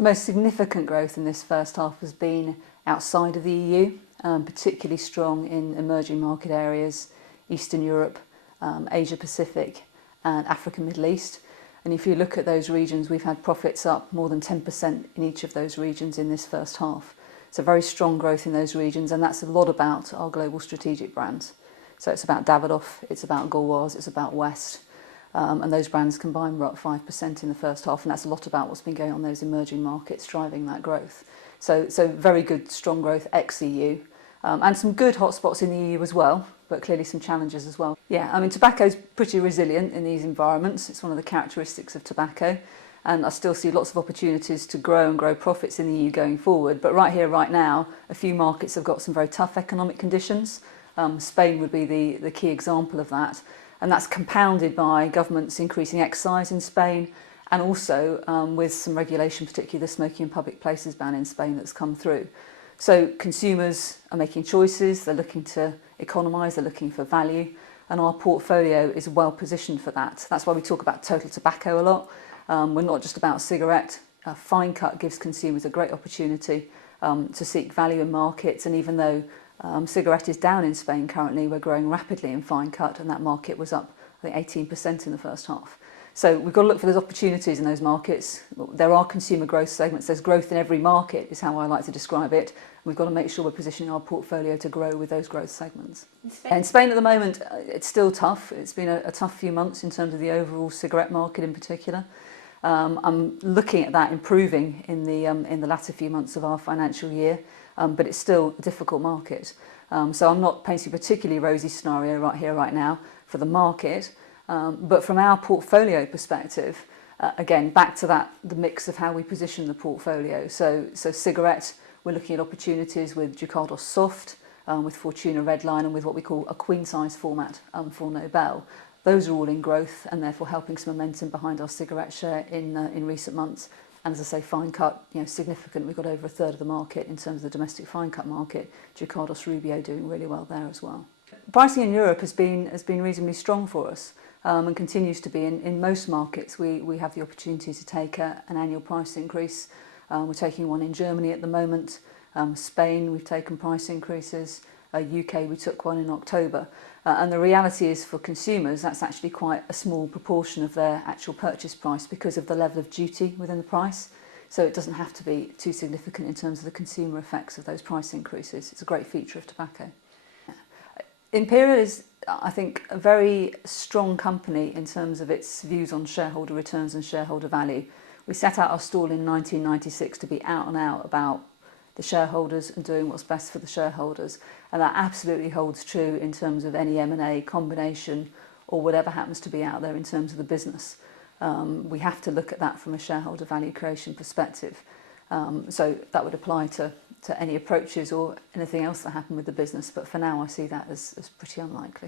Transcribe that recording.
The most significant growth in this first half has been outside of the EU, particularly strong in emerging market areas, Eastern Europe, Asia Pacific and Africa Middle East. And if you look at those regions, we've had profits up more than 10% in each of those regions in this first half. So very strong growth in those regions, and that's a lot about our global strategic brands. So it's about Davidoff, it's about Gauloises, it's about West. And those brands combined were up 5% in the first half, and that's a lot about what's been going on in those emerging markets driving that growth. So very good, strong growth ex-EU, and some good hotspots in the EU as well, but clearly some challenges as well. Yeah, I mean, tobacco's pretty resilient in these environments. It's one of the characteristics of tobacco, and I still see lots of opportunities to grow and grow profits in the EU going forward. But right here, right now, a few markets have got some very tough economic conditions. Spain would be the key example of that. And that's compounded by governments increasing excise in Spain, and also with some regulation, particularly the smoking in public places ban in Spain that's come through. So consumers are making choices, they're looking to economise, they're looking for value, and our portfolio is well positioned for that. That's why we talk about total tobacco a lot. We're not just about cigarette. Fine cut gives consumers a great opportunity to seek value in markets, and even though cigarette is down in Spain currently, we're growing rapidly in fine cut, and that market was up, I think, 18% in the first half. So we've got to look for those opportunities in those markets. There are consumer growth segments. There's growth in every market, is how I like to describe it. We've got to make sure we're positioning our portfolio to grow with those growth segments. In Spain at the moment, it's still tough. It's been a tough few months in terms of the overall cigarette market in particular. I'm looking at that improving in the latter few months of our financial year, but it's still a difficult market. So I'm not painting a particularly rosy scenario right here, right now for the market, but from our portfolio perspective, again, back to the mix of how we position the portfolio. So cigarette, we're looking at opportunities with Ducados Soft, with Fortuna Redline, and with what we call a queen size format for Nobel. Those are all in growth and therefore helping some momentum behind our cigarette share in recent months. And as I say, fine cut, significant. We've got over a third of the market in terms of the domestic fine cut market. Ducados Rubio doing really well there as well. Pricing in Europe has been reasonably strong for us, and continues to be. In most markets, we have the opportunity to take an annual price increase. We're taking one in Germany at the moment. Spain, we've taken price increases. UK, we took one in October. And the reality is for consumers, that's actually quite a small proportion of their actual purchase price because of the level of duty within the price. So it doesn't have to be too significant in terms of the consumer effects of those price increases. It's a great feature of tobacco. Imperial is, I think, a very strong company in terms of its views on shareholder returns and shareholder value. We set out our stall in 1996 to be out and out about the shareholders and doing what's best for the shareholders, and that absolutely holds true in terms of any M&A combination or whatever happens to be out there in terms of the business. We have to look at that from a shareholder value creation perspective. So that would apply to any approaches or anything else that happened with the business, but for now I see that as pretty unlikely.